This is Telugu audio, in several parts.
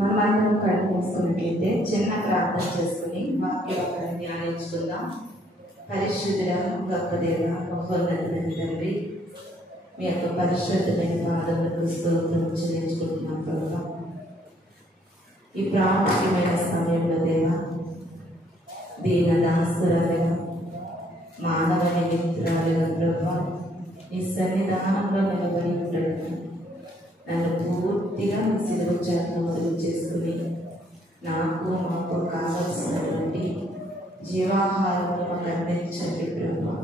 మనమందరం కళ్ళు మూసుకున్నట్లయితే చిన్న ప్రార్థన చేసుకుని వాక్యాన్ని ధ్యానించుకుందాం. పరిశుద్ధుడ గొప్ప దేవ మహోన్నతమైన తండ్రి, మీ యొక్క పరిశుద్ధమైన పాదములకు స్తోత్రం చెల్లించుకుంటున్నాం ప్రభావ. ఈ ప్రాముఖ్యమైన సమయంలో దేవ దీన దాసురాలుగా మానవ నిమిత్రాలుగా ప్రభావ ఈ సన్నిధానంలో నిలబడి ఉండడం నన్ను పూర్తిగా సిలువ చేతను వదులు చేసుకుని మాకు కావలసినటువంటి జీవాహారమును మాకు అందించండి ప్రభా.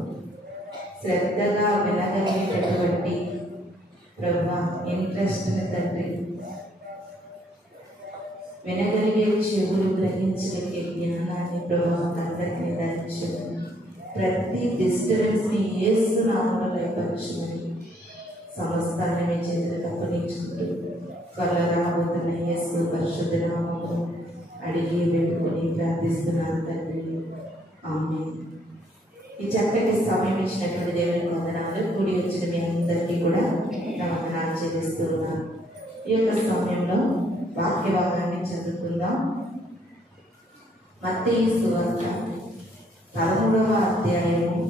శ్రద్ధగా వినగలిగేటటువంటి ప్రభా ఇంట్రెస్ట్ని తండ్రి, వినగలిగే చెవులు, గ్రహించగలిగే జ్ఞానాన్ని ప్రభా అందరినీ ధరించండి. ప్రతి డిస్టర్బెన్స్ని యేసు నామములో లయపరచమని సమస్తాన్ని మీ చేతులకు అప్పగించుకుంటూ త్వరలో రాబోతున్న యేసు పరిశుద్ధ నామములో అడిగి పెట్టుకొని ప్రార్థిస్తున్నాను తండ్రి, ఆమేన్. ఈ చక్కటి సమయం ఇచ్చినటువంటి దేవుని వందనాలు. కూడి వచ్చిన మీ అందరికీ కూడా వందనాలు చెల్లిస్తున్నాను. ఈ యొక్క సమయంలో వాక్య భాగాన్ని చదువుకుందాం. మత్తయి సువార్త 13వ అధ్యాయము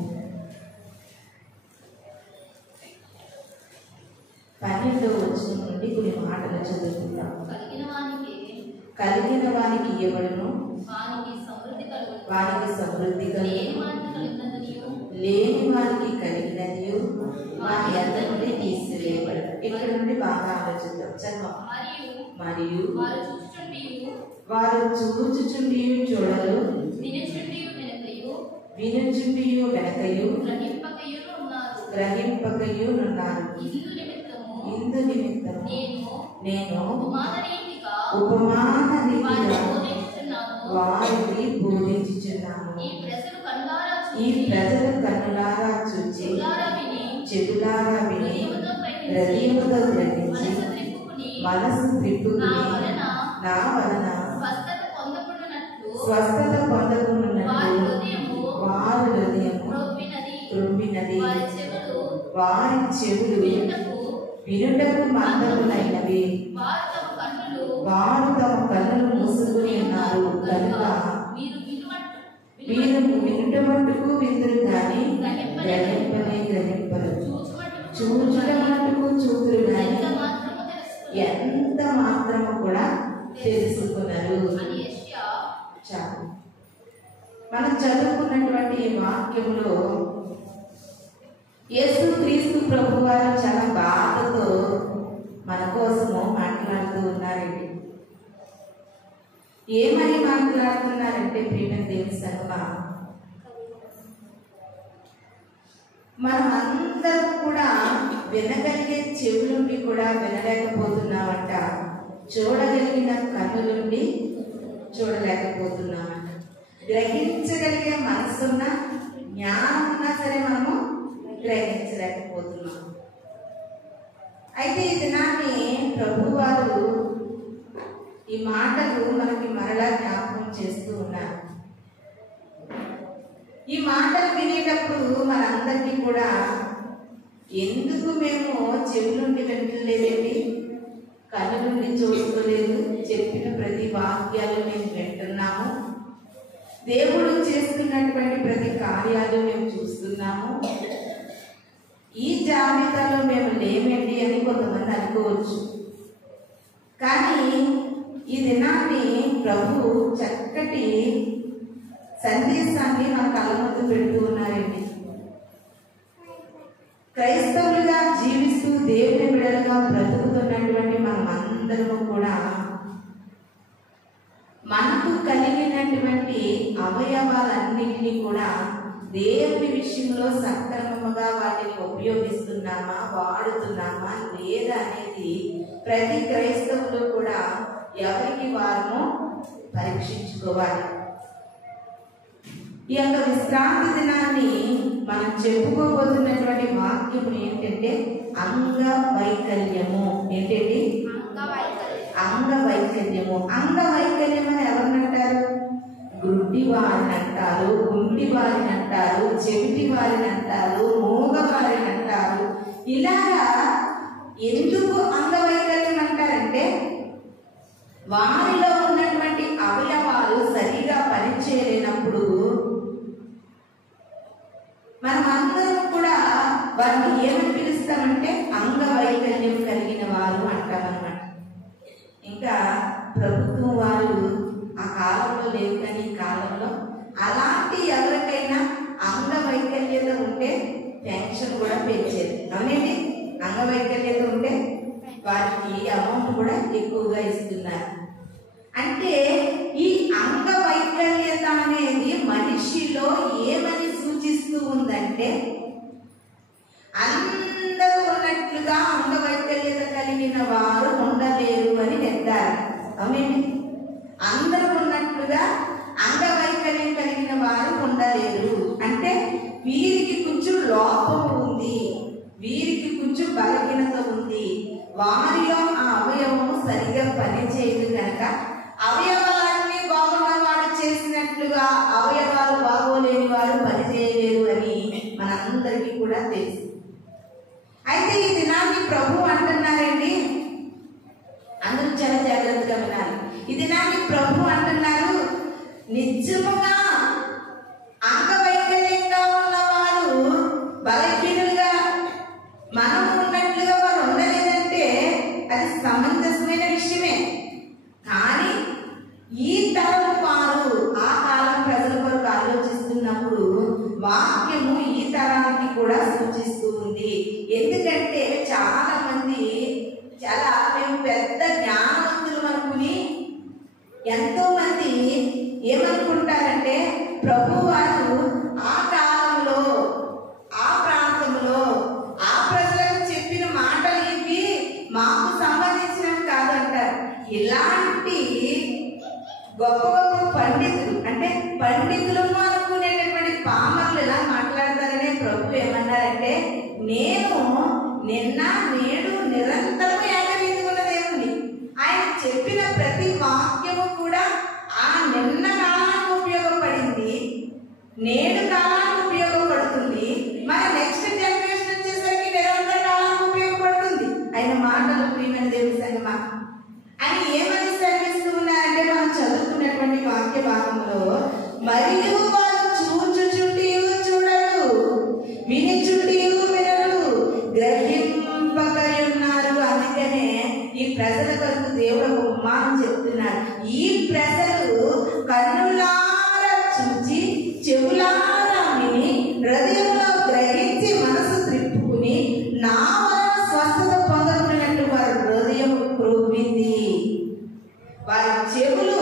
12వ వచనం నుండి కొన్ని మాటలు చదువుకుందాం. కలిగిన వానికి ఇవ్వబడును, వానికి సమృద్ధి కలుగును, లేని వారికి కలిగినది వారి అంత నుండి తీసివేయబడును. ఇక్కడ నుండి బాగా ఆలోచిద్దాం. చదువు. మరియు వారు చూచుచుండి చూడరు, వినుచుండియు వెనకయు గ్రహింపకయు ఉన్నారు. ఇందు నిమిత్తం నేను ఉపమాన రీతిగా వారికి బోధించుచున్నాను. ఈ ప్రజలు కన్నులారా చూచి చెవులారా విని హృదయముతో గ్రహించి మనసు త్రిప్పుకుని నా వలన స్వస్థత పొందకున్నట్లు వారి హృదయము కృంపినది, వారి చెవులు వినుటకు మందములైనవి, వారు తమ కన్నులు మూసుకుని ఉన్నారు కనుక మీరు వినుట మట్టుకు విందురు కానీ గ్రహింపరు, చూచుట మట్టుకు చూతురు కానీ ఎంత మాత్రము కూడా తెలుసుకున్నారు. చాలు. మనం చదువుకున్నటువంటి ఈ వాక్యంలో యేసుక్రీస్తు ప్రభు వారు చాలా బాధతో మన కోసము మాట్లాడుతూ ఉన్నారండి. ఏమని మాట్లాడుతున్నారంటే ప్రియమైన దేవుని సంగమా, మనం అందరం కూడా వినగలిగే చెవులుండి కూడా వినలేకపోతున్నామంట, చూడగలిగిన కన్నులుండి చూడలేకపోతున్నామంట, గ్రహించగలిగే మనసున్న జ్ఞానం ఉన్నా సరే మనము గ్రహించలేకపోతున్నాము. అయితే ఈ దినాన్ని ప్రభు వారు ఈ మాటలు మనకి మరలా జ్ఞాపకం చేస్తూ ఉన్నారు. ఈ మాటలు వినేటప్పుడు మనందరికీ కూడా ఎందుకు మేము చెవి నుండి వింటలేదండి, కన్ను నుండి చూసుకోలేదు, చెప్పిన ప్రతి వాక్యాలు మేము వింటున్నాము, దేవుడు చేస్తున్నటువంటి ప్రతి కార్యాలు మేము చూస్తున్నాము, ఈ జాబితాలో మేము లేమండి అని కొంతమంది అనుకోవచ్చు. కానీ ఈ దినాన్ని ప్రభు చక్కటి సందేశాన్ని మన కళ్ళ ముందు పెడుతూ ఉన్నారండి. క్రైస్తవులుగా జీవిస్తూ దేవుని బిడ్డలుగా బ్రతుకుతున్నటువంటి మనం అందరము కూడా మనకు కలిగినటువంటి అవయవాలన్నింటినీ కూడా దేవుని విషయంలో సక్రమముగా వాటిని ఉపయోగిస్తున్నామా, వాడుతున్నామా లేదా అనేది ప్రతి క్రైస్తవులు కూడా ఎవరికి వారము పరీక్షించుకోవాలి. ఈ యొక్క విశ్రాంతి దినాన్ని మనం చెప్పుకోబోతున్నటువంటి వాక్యం ఏంటంటే అంగవైకల్యము. ఏంటండి? అంగవైకల్యము. అంగవైకల్యం అని ఎవరినంటారు? గుడ్డి వారిని అంటారు, గుండి వారిని అంటారు, చెవిటి వారిని అంటారు, మూగ వారిని అంటారు. ఇలాగా ఎందుకు అంగవైకల్యం అంటారంటే వారిలో ఉన్నటువంటి అవయవాలు సరిగా పనిచేయలేనప్పుడు మనమందరం కూడా వారిని ఏమని పిలుస్తామంటే అంగవైకల్యం కలిగిన వారు అంటామన్నమాట. ఇంకా ప్రభుత్వం వారు ఆ కాలంలో లేవు, కానీ ఈ కాలంలో అలాంటి ఎవరికైనా అంగవైకల్యత ఉంటే పెన్షన్ కూడా పెంచేది. అవునండి, అంగవైకల్యత ఉంటే వారికి అమౌంట్ కూడా ఎక్కువగా ఇస్తున్నారు. అంటే ఈ అంగవైకల్యత అనేది మనిషిలో ఏమని సూచిస్తూ ఉందంటే, అందరూ ఉన్నట్లుగా అంగవైకల్యత కలిగిన వారు ఉండలేరు అని నిర్ధారణ. అవునండి, అందరూ ఉన్నట్లుగా అంగవైకల్యం కలిగిన వారు ఉండలేరు అంటే వీరికి కొంచెం లోపం ఉంది, వీరికి కొంచెం బలహీనత ఉంది, వారిలో ఆ అవయవము సరిగా పనిచేయదు కనుక అవయవాలన్నీ బాగున్నవాడు చేసినట్లుగా అవయవాలు బాగోలేని వారు పనిచేయలేరు అని మనందరికీ కూడా తెలుసు. అయితే ఈ దినాన్ని ప్రభు అంటున్నారండి, అందరూ చాలా జాగ్రత్తగా వినాలి. ఈ దినాన్ని ప్రభు అంటున్నారు, నిజముగా అంగవైకల్యంగా ఉన్నవారు బలహీనులుగా మనం ఉన్నట్లుగా వారు ఉండలేదంటే అది సమంజసమైన విషయమే. కానీ ఈ తరం వారు ఆ కాలం ప్రజల కొరకు ఆలోచిస్తున్నప్పుడు వాక్యము ఈ తరానికి కూడా సూచిస్తూ ఉంది. ఎందుకంటే చాలా మంది మేము పెద్ద జ్ఞానవంతులు అనుకుని ఎంతో మంది ఏమనుకుంటారంటే ప్రభు వారు ఆ కాలంలో ఆ ప్రాంతంలో ఆ ప్రజలకు చెప్పిన మాటలు ఇవి మాకు సంబంధించినవి కాదంటారు. ఇలాంటి గొప్ప గొప్ప పండితులు అంటే పండితులు అనుకునేటటువంటి పామర్లు ఎలా మాట్లాడతారనే ప్రభు ఏమన్నారంటే, నేను నిన్న నేడు నిరంతరం ఏకరీతిగా దేవుణ్ణి. ఆయన చెప్పిన ప్రతి వాక్యము కూడా ఆ నిన్న కాలానికి ఉపయోగపడింది, నేడు కాలానికి ఉపయోగపడుతుంది, మన నెక్స్ట్ జనరేషన్ వచ్చేసరికి నిరంతర కాలానికి ఉపయోగపడుతుంది. ఆయన మాటలు ప్రియమైన దేవుని సంగమా అని ఏమని సెలవిస్తూ ఉన్నారంటే, మనం చదువుకున్నటువంటి వాక్య భాగంలో మరియు వారు చూచుచుండియు చూడరు, వినిచుండియు వినరు, గ్రహింపకై ఉన్నారు. అందుకనే ఈ ప్రజల కొరకు దేవుడు ఒక ఉపమానం చెప్తున్నారు. ఈ ప్రజలు కన్నులారా చూచి చెవులారా విని హృదయంలో గ్రహించి మనసు త్రిప్పుకుని నా వలన స్వస్థత పొందకున్నట్టు వారి హృదయం క్రొవ్వింది. వారి చెవులు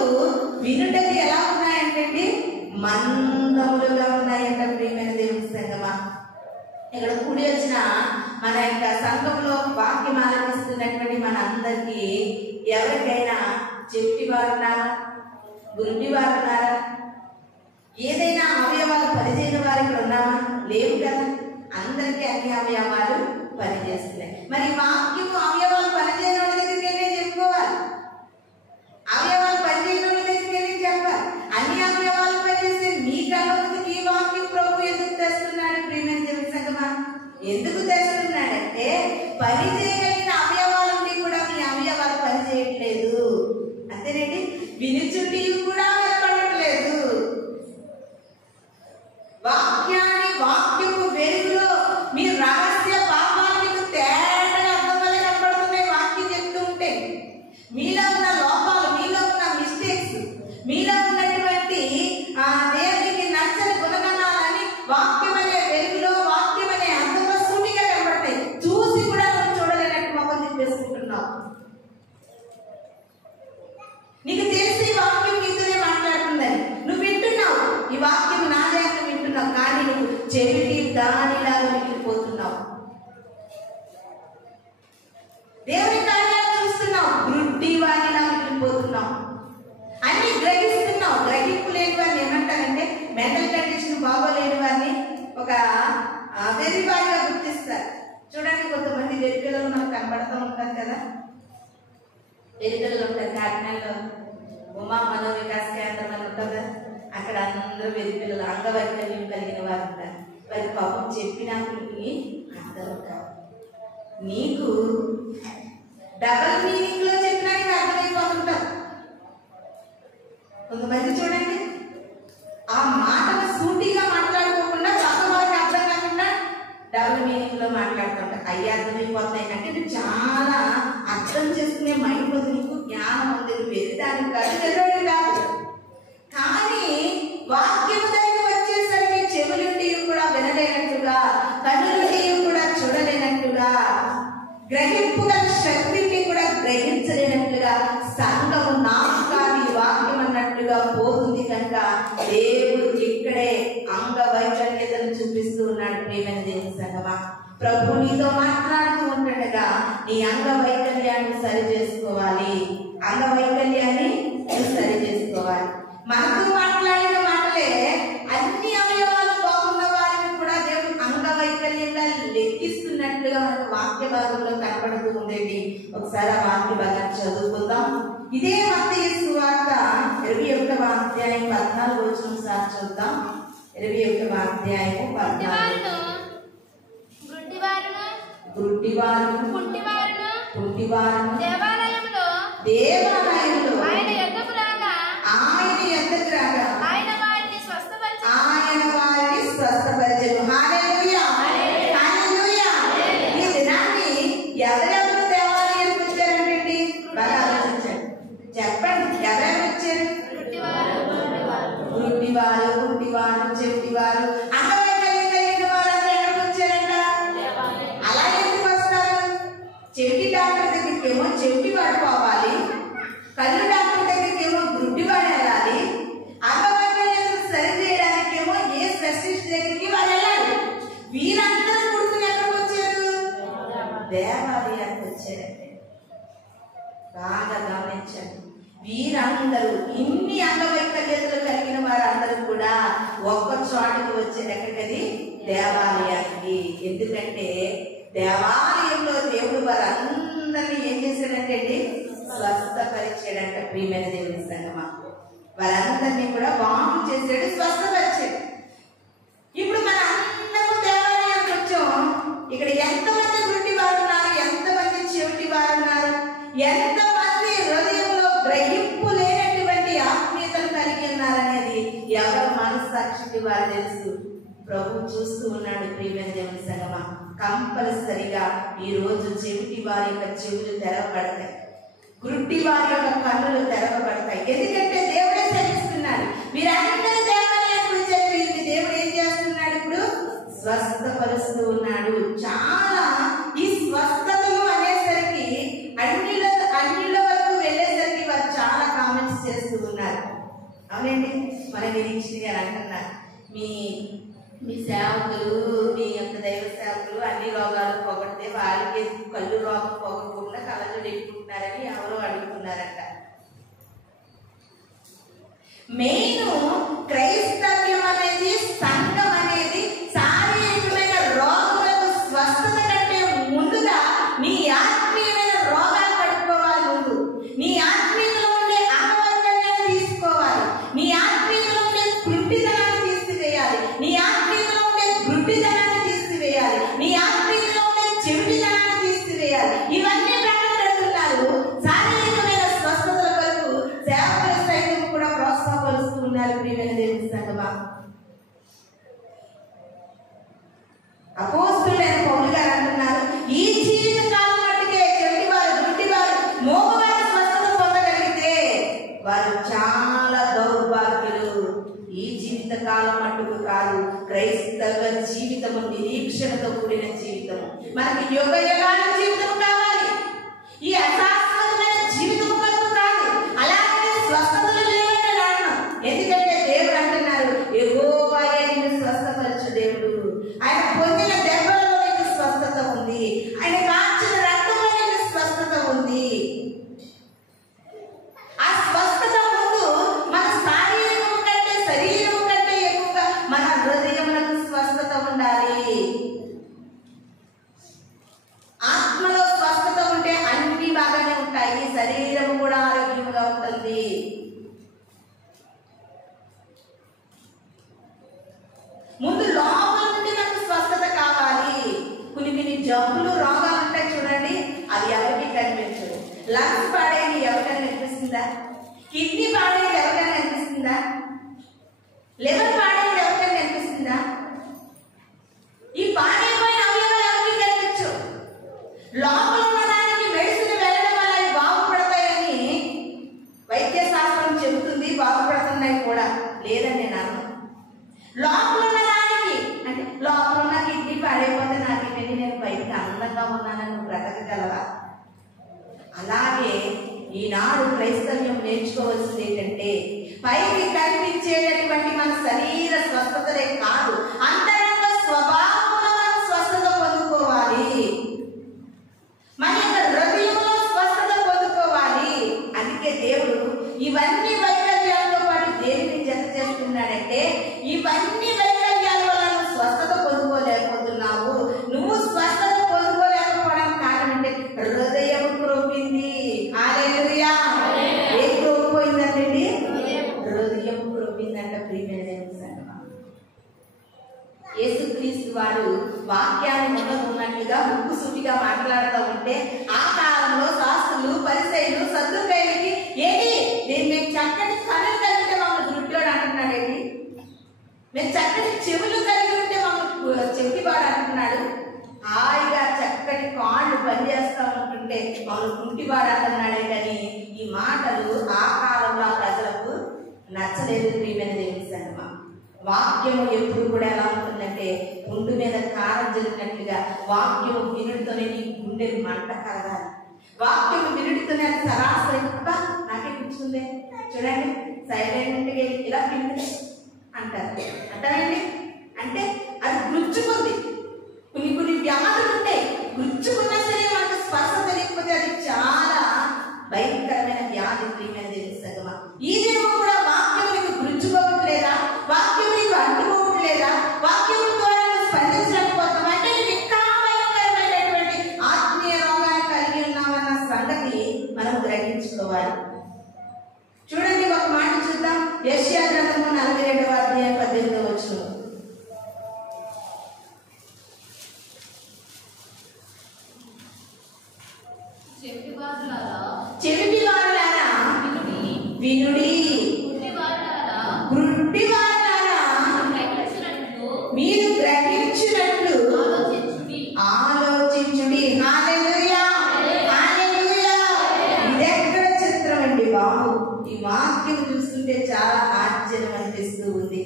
వినుటకి ఎలా ఉన్నాయంటే మందములుగా ఉన్నాయంట. ప్రియమైన దేవుని సంగమా, ఇక్కడ కూడి వచ్చిన మన యొక్క సంఘంలో వాక్యం ఆలపిస్తున్నటువంటి మన అందరికీ ఎవరికైనా చెవిటి వారు ఉన్నారా, గురుడి వారు ఉన్నారా, ఏదైనా అవయవాలు పనిచేయని వారు ఇక్కడ ఉన్నామా? లేవు కదా. అందరికీ అన్ని అవయవాలు పనిచేస్తున్నాయి. మరి వాక్యము అవయవాలు పనిచేయని వాళ్ళ దగ్గరికి చెప్పుకోవాలి, అవయవాలు పనిచేయని వాళ్ళ దగ్గరికి చెప్పాలి. అన్ని అవయవాలు పనిచేస్తే మీ కళ్ళకి ఈ వాక్యం ప్రభు ఎందుకు తెస్తున్నాడు? ప్రియమైన దేవుని సంగమా, ఎందుకు తెస్తున్నాడంటే పని చేయగలిగిన అవయవాలుండి కూడా మీ అవయవాలు పనిచేయట్లేదు. అంతేనండి, వినుచుండి కూడా వినపడట్లేదు. వాక్యపు వెలుగులో మీ రహస్య పాపాలు మీకు తేటగా అర్థమయ్యే కనపడుతున్నాయి. వాక్యం చెప్తూ ఉంటే మీలో ఉన్న లోపాలు, మీలో ఉన్న మిస్టేక్స్, మీలో ఉన్నటువంటి దేవునికి నచ్చని గుణగణాలని వాక్యమనే వెలుగులో, వాక్యమనే అర్థంలో సూటిగా కనబడతాయి. చూసి కూడా నువ్వు చూడలేనట్టు మొహం చెప్పేసుకుంటున్నావు. నీకు తెలిసి వాక్యం నీతోనే మాట్లాడుతుందని నువ్వు వింటున్నావు. ఈ వాక్యం నాదే అని వింటున్నావు, కానీ నువ్వు చెవిటి దానిలాగా మిగిలిపోతున్నావు. దేవుని కార్యాలు చూస్తున్నావు, గుడ్డి వారిలా మిగిలిపోతున్నావు. అన్ని గ్రహిస్తున్నావు. గ్రహింపు లేని వారిని ఏమంటారంటే మెంటల్ కండిషన్ బాగోలేని వారిని ఒక వెర్రివారిగా గుర్తిస్తారు. చూడండి, కొంతమంది వెరిపిల్లలు మనకు కనబడుతూ ఉంటారు కదా. వెరిపిల్లలు ఉంటారు. కాకినాడలో ఉమా మనోవికాస్ కేంద్రం అని ఉంటుంది. అక్కడ అందరూ వెరిపిల్లలు అంగవైకల్యం కలిగిన వారు ఉంటారు. వారి పాపం చెప్పినా అర్థం కాదు. నీకు డబల్ మీనింగ్ లో చెప్పినా నీకు అర్థమైపోతుంటావు. కొంతమంది చూడండి ఆ మాటను సూటిగా మాట్లాడుకోకుండా పక్కవారికి అర్థం కాకుండా డబుల్ మీనింగ్ లో మాట్లాడుతుంటారు. అయ్యి అర్థమైపోతున్నాయి అంటే నువ్వు చాలా అర్థం చేసుకునే మైండ్ ఉంది, నీకు జ్ఞానం ఉంది, నువ్వు వెళ్ళడానికి కాదు వెళ్ళడం కాదు. కానీ వాక్యం దగ్గర వచ్చేసరికి చెవులుండి కూడా వినలేనట్టుగా, కన్నులుండి కూడా చూడలేనట్టుగా, గ్రహింపుగల శక్తిని కూడా గ్రహించలేనట్లుగా సంఘము నాకు కాదు ఈ వాక్యం అన్నట్టుగా పోతుంది. కనుక దేవుడు ఇక్కడే అంగవైకల్యతను చూపిస్తూ ఉన్నాడు. ప్రియమైన దేవుని సంఘమా, ప్రభు నీతో మాట్లాడుతూ ఉంటుండగా నీ అంగవైకల్యాన్ని సరి చేసుకోవాలి, అంగవైకల్యాన్ని సరి చేసుకోవాలి. మనతో మాట్లాడిన మాటలే అన్ని అవయవాలు బాగున్న వారిని కూడా దేవుడు అంగవైకల్యంగా లెక్కిస్తున్నట్లుగా మనకు వాక్య భాగంలో కనపడుతూ ఉండేది. ఒకసారి ఆ వాక్య భాగాన్ని చదువుకుందాం. ఇదే మత్తయి సువార్త 21వ అధ్యాయం 14వ వచనం సార్ చూద్దాం. 21వ అధ్యాయం 14. గుడ్డివారును దేవాలయంలో ఆయన ఎద్దకు రాగా ఆయన వారిని స్వస్థపరిచెను. హల్లెలూయా, హల్లెలూయా. ఈ దినాన్ని ఎవరెవరు దేవాలయానికి వచ్చారండి? బాగా ఆలోచించండి, చెప్పండి. ఎవరెవరు వచ్చారు? గుడ్డివారు, చెవిటివారు, అంగవైకల్యం కలిగిన వారందరూ ఎక్కడికి వచ్చారంట? అలా ఎందుకు వస్తారు? చెవిటి డాక్టర్ దగ్గరికి ఏమో చెవిటివాడు పోవాలి, కళ్ళు డాక్టర్ దగ్గరికి ఏమో గుడ్డివాడు వెళ్ళాలి, అంగవైకల్యం సరి చేయడానికి ఏమో ఏ స్పెషలిస్ట్ దగ్గరికి వాళ్ళు వెళ్ళాలి. వీరందరూ కూర్చుని ఎక్కడికి వచ్చారు? దేవాలయానికి వచ్చారండి. బాగా గమనించండి. వీరందరూ ఇన్ని అంగవైకల్యతలు కలిగిన వారందరూ కూడా ఒక్క చోటకి వచ్చారు. ఎక్కడికది? దేవాలయానికి. ఎందుకంటే దేవాలయంలో దేవుడు వారందరినీ ఏం చేశాడంటే స్వస్థపరిచాడంట. ప్రియమైన దేవుని సంగమా, వారందరినీ కూడా బాగు చేశాడు, స్వస్థపరిచాడు. ఇప్పుడు మన అందరూ దేవాలయానికి వచ్చాం. ఇక్కడ ఎంతమంది గుడ్డి వారు ఉన్నారు, ఎంతమంది చెవిటి వారు ఉన్నారు, ఎంతమంది హృదయంలో గ్రహింపు లేనటువంటి ఆత్మీయతను కలిగి ఉన్నారనేది ఎవరు మనస్సాక్షికి వారు తెలుసు. ప్రభు చూస్తూ ఉన్నాడు. ప్రియమైన దేవుని సంగమా, కంపల్సరిగా ఈ రోజు చెవిటి వారి యొక్క చెవులు తెరవబడతాయి, గుడ్డి వారి యొక్క కన్నులు తెరవబడతాయి. ఎందుకంటే దేవుడే సెలవిస్తున్నాడు. మీరందరూ దేవాలయానికి వచ్చారు, వీరికి దేవుడు ఏం చేస్తున్నాడు? ఇప్పుడు స్వస్థపరుస్తూ ఉన్నాడు. చాలా ఈ స్వస్థతలు అనేసరికి అన్నిల వరకు వెళ్ళేసరికి వారు చాలా కామెంట్స్ చేస్తూ ఉన్నారు. అవునండి, మన నిరీక్షణ గారు అంటున్నారు, మీ సేవకులు, మీ యొక్క దైవ సేవకులు అన్ని రోగాలు పోగొడితే వాళ్ళకి కళ్ళు రోగం పోగొట్టకుండా కళ్ళజోడు ఎక్కుంటున్నారని ఎవరో అడుగుతున్నారంట. మెయిన్ క్రైస్తవ్యం అనేది, సంఘం అనేది శారీరకమైన రోగములకు స్వస్థత కంటే ముందుగా నీ ఆత్మీయమైన రోగాలు పడుకోవాలి. ముందు నీ ఆత్మీయతలో ఉండే అంగవైకల్యాన్ని తీసుకోవాలి, నీ ఆత్మీయతలో ఉండే కుంటితనాన్ని తీసివేయాలి, నీ ఆత్మీయతలో ఉండే గుడ్డితనాన్ని తీసివేయాలి, నీ ఆత్మీయతలో ఉండే చెవిటితనాన్ని తీసివేయాలి. ఇవన్నీ ప్రకటన పెడుతున్నారు. శారీరకమైన స్వస్థతల వరకు సేవకుల సైతం కూడా ప్రోత్సాహపరుస్తూ ఉన్నారు. ప్రియమైన దేవుని సంగమా, అపోస్తలుడైన పౌలు గారు అంటున్నారు, ఈ జీవిత కాలం మట్టుకే చెవిటివారు, గుడ్డివారు, మోగవారు స్వస్థత పొందగలిగితే వారు చాలా దౌర్భాగ్యులు. ఈ జీవిత కాలం మట్టుకు కాదు, క్రైస్తవ జీవితము నిరీక్షణతో కూడిన జీవితము. మనకి యుగ యుగాల జీవితం కావాలి, ఈ అశాశ్వతమైన జీవితం కొరకు కాదు. అలాగే స్వస్థతలు లేవని కారణం. ఎందుకంటే దేవుడు అంటున్నారు, యెహోవాయే నిన్ను స్వస్థపరచు దేవుడు. ఆయన పొందిన దెబ్బలలో నీకు స్వస్థత ఉంది, ఆయన కాచిన రక్తంలో నీకు స్వస్థత ఉంది. ఆ స్వస్థత ముందు మన శారీరకం కంటే, శరీరం కంటే ఎక్కువగా మన హృదయములకు స్వస్థత ఉండాలి. ఆత్మలో స్వస్థత ఉంటే అన్ని బాగానే ఉంటాయి, శరీరం కూడా ఆరోగ్యంగా ఉంటుంది. ముందు లోపల నుండి నాకు స్వస్థత కావాలి. కొన్ని జబ్బులు, రోగాలు ఉంటాయి చూడండి, అవి ఎవరికి కనిపించదు. లంగ్స్ పాడేది ఎవరికైనా కనిపిస్తుందా? కిడ్నీ పాడేది ఎవరికైనా కనిపిస్తుందా? లివర్ పాడైంది ఎవరికైనా కనిపిస్తుందా? ఈ పాడైపోయిన అవయవాలు ఎవరికి కనిపించు. లోపల ఉన్నదానికి మెడిసిన్ వెళ్ళడం వల్ల అవి బాగుపడతాయని వైద్య శాస్త్రం చెబుతుంది, బాగుపడుతున్నాయి కూడా. లేదని నేను అన్నాను. లోపల ఉన్నదానికి అంటే లోపల ఉన్న కిడ్నీ పాడైపోతే నాకు ఇవన్నీ నేను బయటకు అందంగా ఉన్నానని నువ్వు బ్రతకగలవా? అలాగే ఈనాడు క్రైస్తవ్యం నేర్చుకోవాల్సింది ఏంటంటే పైకి కనిపించేటటువంటి మన శరీర స్వస్థతలే కాదు, అంతరంగ స్వభావంలో మనం స్వస్థత పొందుకోవాలి. మన యొక్క హృదయంలో స్వస్థత పొందుకోవాలి. అందుకే దేవుడు ఇవన్నీ వైకల్యాలతో పాటు దేనిని జత చేస్తున్నాడంటే ఇవన్నీ వైకల్యాల వల్ల నువ్వు స్వస్థత పొందుకోలేకపోతున్నావు. నువ్వు స్వస్థత పొందుకోలేకపోవడానికి కారణం అంటే హృదయం క్రొవ్వింది. హల్లెలూయా. ఏ క్రొవ్విపోయిందండి? హృదయం క్రొవ్విందంట. ప్రియమైన యేసుక్రీస్తు వారు వాక్యాన్ని ఉన్నట్టుగా ముక్కుసూటిగా మాట్లాడుతూ ఉంటే ఆ కాలంలో శాస్త్రులు, పరిసయ్యులు, సద్దుకయ్యులకి ఏంటి మేము చక్కటి కనులు కలిగి ఉంటే మమ్మల్ని గుడ్డోడు అంటున్నాడేంటి, మేము చక్కటి చెవులు కలిగి ఉంటే మమ్మల్ని చెవిటివాడు అంటున్నాడు, హాయిగా చక్కటి కాళ్ళు పనిచేస్తూ ఉంటుంటే మమ్మల్ని కుంటివాడు అంటున్నాడే. కానీ ఈ మాటలు ఆ కాలంలో ఆ ప్రజలకు నచ్చలేదు. ప్రియమైన దేవుని సంగమా, వాక్యము ఎప్పుడు కూడా ఎలా ఉంటుందంటే గుండు మీద కారం జరిగినట్లుగా వాక్యము వినుడితోనే నీ గుండె మంట కలగాలి. వాక్యము వినుడితోనే అది సరాసరి నాకే కూర్చుందే చూడండి సైలెంట్గా ఇలా వింటే అంటారు. అంటారండి అంటే అది గుచ్చుకుంది. కొన్ని వ్యాధులు ఉంటాయి, గుచ్చుకున్నా సరే మనకు స్పర్శ తెలియకపోతే అది చాలా భయంకరమైన వ్యాధి. ప్రియమైన దేవుని సంగమా, ఈ దినం కూడా వాక్యం నీకు గుచ్చుకోవట్లేదా? వాక్యం నీకు అంటుకోవట్లేదా? వాక్యం ద్వారా నువ్వు స్పందించలేకపోతావు అంటే నువ్వు ఇంకా భయంకరమైనటువంటి ఆత్మీయ రోగాన్ని కలిగి ఉన్నావన్న సంగతి మనం గ్రహించుకోవాలి. చూడండి ఒక మాట చూద్దాం. యెషయా గ్రంథము 42వ అధ్యాయం 18వ వచనం. చెవిటివారులారా వినుడి, గుడ్డివారులారా మీరు గ్రహించినట్లు ఆలోచించుడి. హల్లెలూయా, హల్లెలూయా. ఇదెక్కడ చిత్రం అండి బాబు! ఈ వాక్యం చూస్తుంటే చాలా ఆశ్చర్యం అనిపిస్తూ ఉంది.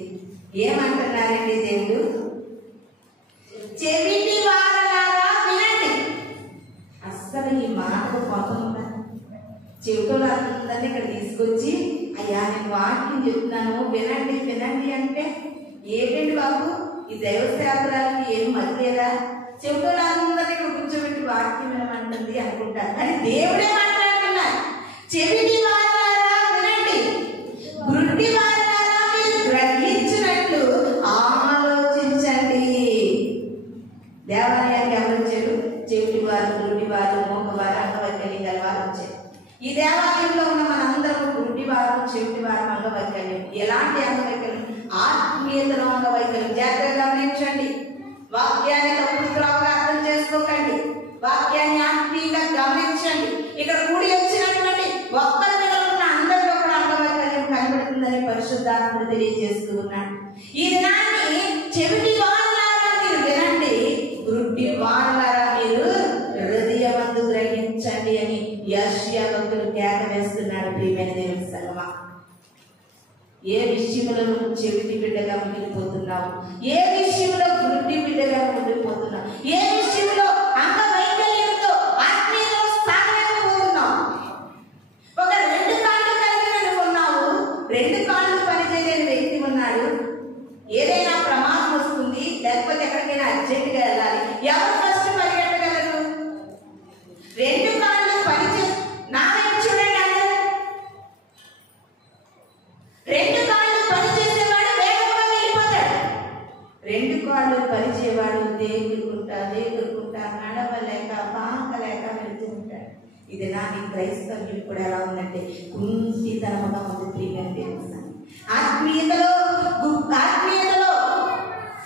ఏమంటున్నారండి దేవుడు? చెవిటి వారులారా వినండి. అస్సలు ఈ మాటకు కోపం ఉందా? చెవిటోళ్ళందరినీ ఇక్కడ తీసుకొచ్చి అయ్యా నేను వాక్యం చెప్తున్నాను వినండి వినండి అంటే ఏంటండి బాబు ఈ దైవ సేవకురాలకి ఏం మధ్యలేదా? చెవిటోళ్ళందరినీ ఇక్కడ కూర్చోబెట్టి వాక్యం వినమంటుంది అనుకుంటారు. కానీ దేవుడే మాట్లాడుతున్నారు. చెవిటి వారులారా వినండి, గుడ్డి వారులారా మీరు గ్రహించినట్లు ఆలోచించండి. దేవాలయానికి ఎవరు వచ్చారు? చెవిటి వారు, గుడ్డి వారు, మోగవారు, అంగవైకల్యం గల వారు వచ్చారు. ఈ దేవాలయంలో ఉన్న మనందరూ గుడ్డి వారు, చెవిటి వారు, అంగవైకల్యం. ఎలాంటి అంగవైకల్యం? ఆత్మీయతలో అంగవైకల్యం. జాగ్రత్తగా గమనించండి. వాక్యాన్ని తప్పుగా అర్థం చేసుకోకండి. వాక్యాన్ని ఆత్మీయంగా గమనించండి. ఇక్కడ కూడి వచ్చినటువంటి ఒక్కరి మీద ఉన్న అందరిలో కూడా అంగవైకల్యం కనబడుతుందని పరిశుద్ధాత్ముడు తెలియజేస్తూ ఉన్నాడు. ఈ దినాన్ని చెవిటి వారులారా మీరు వినండి, గుడ్డి వారులారా మీరు హృదయమందు గ్రహించండి అని యెషయా భక్తుడు కేక వేస్తున్నాడు. ప్రియమైన దేవుని సంగమా, ఏ విషయంలో నువ్వు చెవిటి బిడ్డగా మిగిలిపోతున్నావు? ఏ విషయంలో గుడ్డి బిడ్డగా మిగిలిపోతున్నావు? ఏ విషయంలో అంగవైకల్యంతో ఆత్మీయంలో సాగలేకపోతున్నావు? ఒక రెండు కాళ్ళు కలిగిన నువ్వు ఉన్నావు, రెండు కాళ్ళు పనిచేయలేని వ్యక్తి ఉన్నాడు. ఏదైనా ప్రమాదం వస్తుంది, లేకపోతే ఎక్కడికైనా అర్జెంటుగా వెళ్ళాలి, ఎవరు ఫస్ట్ పరిగెట్టగలరు? రెండు కాళ్ళు పనిచే నా వైపు చూడండి అందరూ. రెండు కాళ్ళు పనిచేసేవాడు వేగంగా వెళ్ళిపోతాడు. రెండు కాళ్ళు పనిచేవాడు దేగురుకుంటా నడవలేక పాకలేక వెళ్తూ ఉంటాడు. ఇది నాని క్రైస్తవ్యులు కూడా ఎలా ఉందంటే కుంచితనముగా ఉంది. ప్రియమైన దేవుని ఆత్మీయతలో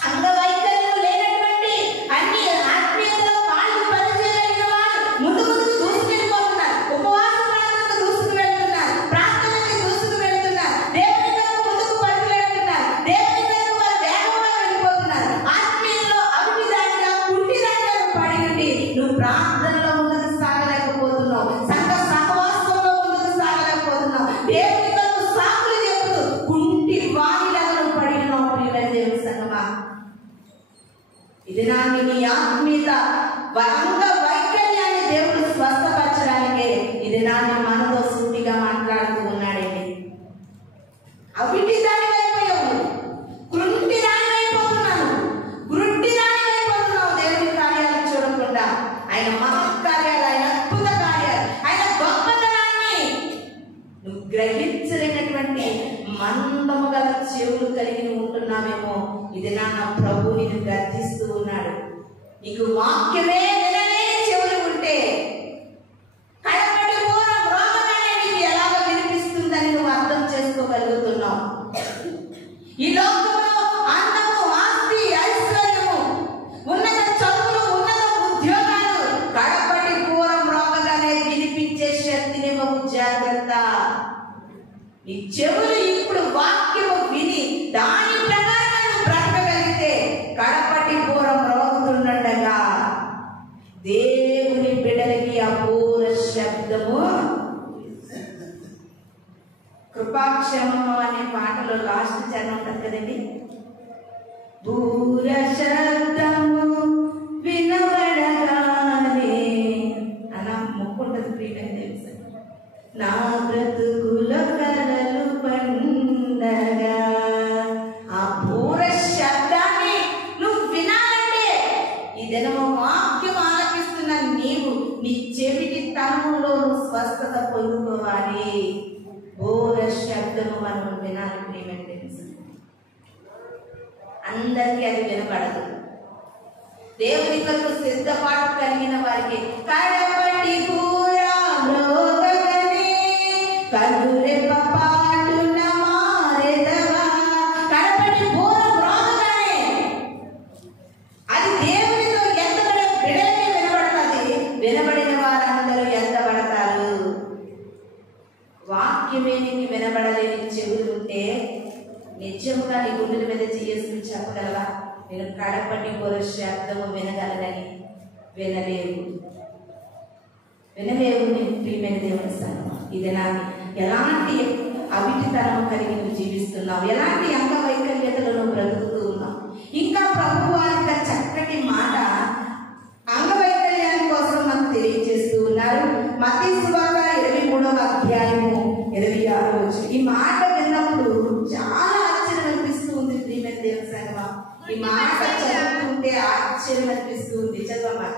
అంగవైకల్యం లేనటువంటి అన్ని ఆత్మీయతలో కాళ్ళు పనిచేయగలిగిన వాడు ముందు దూసుకెళ్ళిపోతున్నారు. ఉపవాస దూసుకు వెళ్తున్నారు, ప్రార్థనకి దూసుకు వెళ్తున్నారు, దేవుని ముందుకు పరుగు వెళ్తున్నారు. దినాన్ని నీ ఆత్మీయత అంగ వైకల్యాన్ని దేవుడు స్వస్థపరచడానికే ఈ దినాన్ని మనతో సూటిగా మాట్లాడుతూ ఉన్నాడండి. అవిటి దాని అయిపోయావు, కృంటి దాని అయిపోతున్నాను, గురుంటి దాని అయిపోతున్నావు. దేవుని కార్యాలు చూడకుండా, ఆయన మహత్కార్యాలు, ఆయన అద్భుత కార్యాలు, ఆయన గొప్పతనాన్ని నువ్వు గ్రహించలేనటువంటి మందము గల చెవులు కలిగి ఉంటున్నావేమో. ఇది నా ప్రభు నిన్ను గర్జిస్తూ ఉన్నాడు. నీకు వాక్యమే వినలేని చెవులు ఉంటే కడపటి పూర్వం రోగమే నీకు ఎలాగ వినిపిస్తుందని నువ్వు అర్థం చేసుకోగలుగుతున్నావు. ఈ లోకంలో అందము, ఆస్తి, ఐశ్వర్యము, ఉన్నత చదువులు, ఉన్నత ఉద్యోగాలు కడపటి పూర్వం రోగగానే వినిపించే శక్తిని బహు జాగ్రత్త. నీ చెవులు ఇప్పుడు వాక్యము విని దాని ప్రకారం బ్రతకగలిగితే కడపటి పూర్వం రోగుతుండగా దేవుని బిడ్డలకి అపూర్వ శబ్దము. కృపాక్షేమము అనే పాటలో లాస్ట్ చరణం ఉంటుంది కదండి. పూర శబ్దము వినబడగానే అలా మొక్కుంటుంది ప్రియమైన తెలుసు. నా బ్రతుకులో కలలు పండగా ఆ పూర శబ్దాన్ని నువ్వు వినాలంటే ఈ దినము వాక్యం ఆలపిస్తున్న నీవు నీ చెవిటి తనములో నువ్వు స్వస్థత పొందుకోవాలి. పూర శబ్దము మనం వినాలి ప్రియమైన తెలుసు. అందరికీ అది వినపడదు. దేవుని కొరకు సిద్ధపాటు కలిగిన వారికి కడపటి పూర మ్రోగగనే కనురెప్ప పాటున మారెదవా. కడపటి పూర మ్రోగగనే అది దేవునితో ఎంతబడే బిడలకే వినబడుతుంది. వినబడిన వారందరూ ఎంతబడతారు. వాక్యమే నీకు వినబడలేని చెవులు ఉంటే నిజంగా నీ గుండెల మీద చేసుకుని చెప్పగలవా? నేను కడపటి పూర శబ్దము వినగలనని. వినలేవు. నేను ప్రియమైన దేవుని స్థానం. ఇది నాది ఎలాంటి అవిటితనం కలిగి నువ్వు జీవిస్తున్నావు, ఎలాంటి అంగవైకల్యతలో నువ్వు బ్రతుకుతూ ఉన్నావు. ఇంకా ప్రభు వారి చక్కటి మాట అంగవైకల్యాన్ని కోసం మనకు తెలియజేస్తూ ఉన్నారు. మత్తయి సువార్త 23వ అధ్యాయము 26వ వచనం. ఈ మాట విన్నప్పుడు చాలా ఆశ్చర్యం అనిపిస్తూ ఉంది ప్రియమైన దేవుని సంగమా. ఈ మాట చదువుతుంటే ఆశ్చర్యం అనిపిస్తూ ఉంది. చదవమ్మా.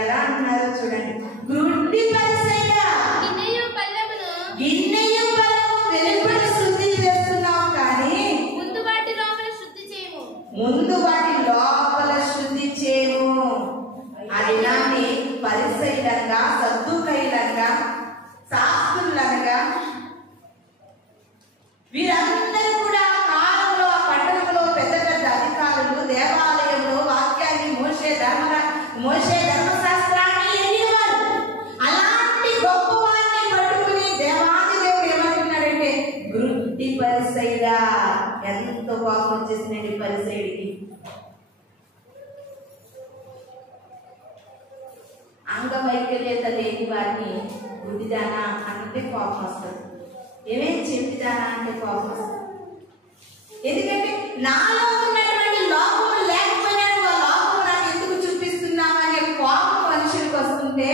ఎలా అంటున్నారో చూడండి. గుడ్డి పరిసయ్యుడా, గిన్నెయు బలము వెలుపల శుద్ధి చేస్తున్నావు, కానీ ముందు వాటి లోపల శుద్ధి చేయము. అది నాని పరిసయ్యులంగా, సద్దుకైలంగా, శాస్త్రులంగా వీరందరూ కూడా కాలంలో ఆ పట్టణంలో పెద్ద పెద్ద అధికారులు, దేవాలయంలో వాక్యాన్ని మోసే ధర్మశాస్త్రాన్ని ఎన్నివారు. అలాంటి గొప్ప వారిని పట్టుకుని దేవాది దేవుడు ఏమంటున్నాడంటే, గుడ్డి పరిసయ్యుడా. ఎంతో కోపం వచ్చేసిందండి పరిసయ్యుడికి. అంగవైకల్యత లేని వారిని గుడ్డిదానా అంటే కోపం వస్తుంది. ఏమేం చెప్తానా అంటే కోపం వస్తుంది. ఎందుకంటే నాలో ఉన్నటువంటి లోపం లేకపోయినా ఆ లోపం నాకు ఎందుకు చూపిస్తున్నావు అనే కోపం మనుషులకు వస్తుంటే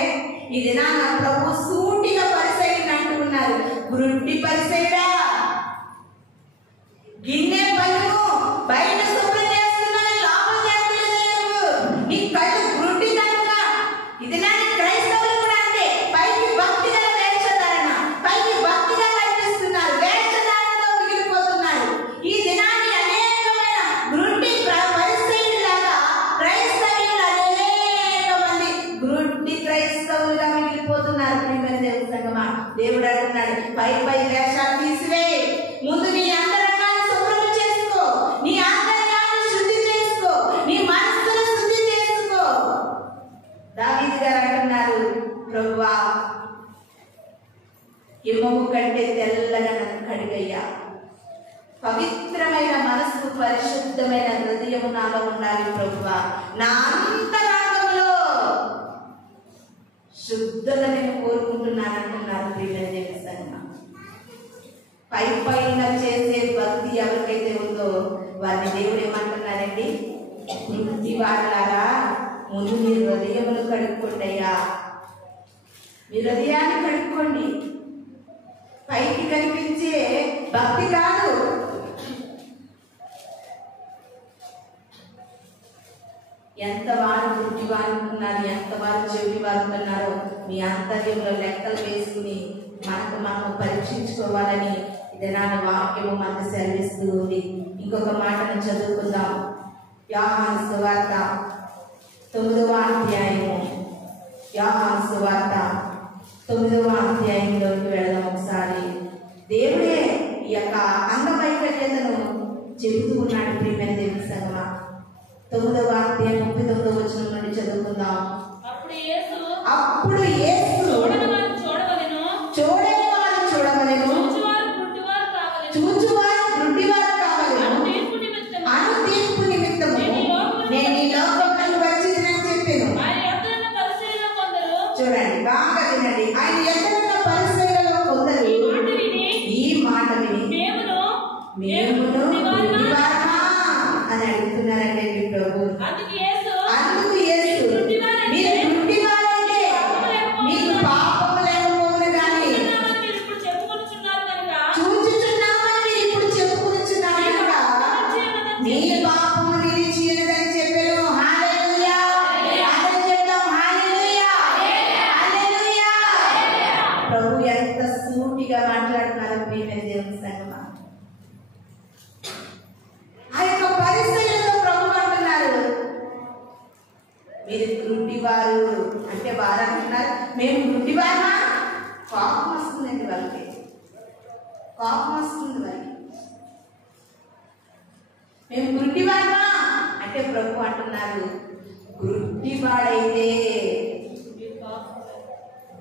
ఈ దినాన ప్రభు సూటిగా పరిసయ్యుడిని అంటూ ఉన్నారు. గుడ్డి పరిసయ్యుడా, గిన్నె పలుము బయట శుభ్రం చేస్తున్నాను, లోపం చేస్తలేదు. నీ కళ్ళు గుడ్డి కనుక ఇది నా క్రైస్తవులు కూడా అంతే. పైకి భక్తి గల వేషధారణ, పైకి భక్తిగా కనిపిస్తున్నారు, వేషధారణతో మిగిలిపోతున్నారు. ఈ దినాన్ని అనేకమైన గుడ్డి పరిస్థితులాగా క్రైస్తవులు అనేక మంది గుడ్డి క్రైస్తవులుగా మిగిలిపోతున్నారు. దేవుడు అంటున్నాడు, పై వేషాలు తీసివే, ముందు నీ అంతరంగాన్ని శుభ్రం చేసుకో, నీ అంతరంగాన్ని శుద్ధి చేసుకో, నీ మనస్సును శుద్ధి చేసుకో. దావీదు గారు అంటున్నారు, ప్రభువా హిమము కంటే తెల్లగా నన్ను కడిగయ్యా. పవిత్రమైన మనస్సు, పరిశుద్ధమైన హృదయము నాలో ఉండాలి ప్రభువా. నా అంతరంగంలో శుద్ధత నేను కోరుకుంటున్నానంటున్నారు ప్రియమైన దేవస్థానం. పైన చేసే భక్తి ఎవరికైతే ఉందో వారిని దేవుడు ఏమంటున్నారండి? గుడ్డి వాళ్ళారా, ముందు మీ హృదయములు కడుక్కోండి అయ్యా. మీ హృదయాన్ని కడుక్కోండి. పైకి కనిపించే భక్తి కాదు. ఎంత వారు గుడ్డి వారు ఉంటున్నారు, ఎంత వారు చెవి వారు ఉంటున్నారో మీ ఆంతర్యంలో లెక్కలు వేసుకుని మనం పరీక్షించుకోవాలని దినాన వాక్యము మనకు సెలవిస్తూ ఉంది. ఇంకొక మాటను చదువుకుందాం. యోహాను సువార్త 9వ అధ్యాయము. యోహాను సువార్త 9వ అధ్యాయంలోకి వెళదాం ఒకసారి. దేవుడే ఈ యొక్క అంగవైకల్యతను చెబుతూ ఉన్నాడు. ప్రియమైన దేవుని సంగమా, 9వ అధ్యాయం 39వ వచనం నుండి చదువుకుందాం. అప్పుడు యేసు చూడని వారు చూడవలెను, చూచువారు గుడ్డివారు కావలెను అను తీర్పు నిమిత్తము నేను ఈ లోకమునకు వచ్చినని చెప్పెను. చూడండి, బాగా వినండి. ఆయన ఎక్కడున్న పరిసయ్యులలో కొందరు ఈ మాట విని మేమును గుడ్డివారమా అని అడుగుతున్నారండి మీ ప్రభు. అందుకు యేసు మీరు గుడ్డివారైతే మీకు పాపము లేకపోవును గాని చూచుచున్నామని మీరు ఇప్పుడు చెప్పుకొనుచున్నారు కనుక మీ పాపము నిలిచియున్నదని చెప్పెను. హల్లెలూయా, అందరం చెప్దాం హల్లెలూయా, హల్లెలూయా. ప్రభు ఎంత సూటిగా మాట్లాడుతున్నారు ప్రియమైన దేవుని సంగమా. ఆ యొక్క పరిస్థితులతో ప్రభు అంటున్నారు, మీరు గుడ్డివారు అంటే వారు అంటున్నారు మేము గుడ్డివారమా. కోపం వస్తుందండి వాళ్ళకి, కోపం వస్తుంది వాళ్ళకి. మేము గుడ్డివారమా అంటే ప్రభు అంటున్నారు, గుడ్డివాడైతే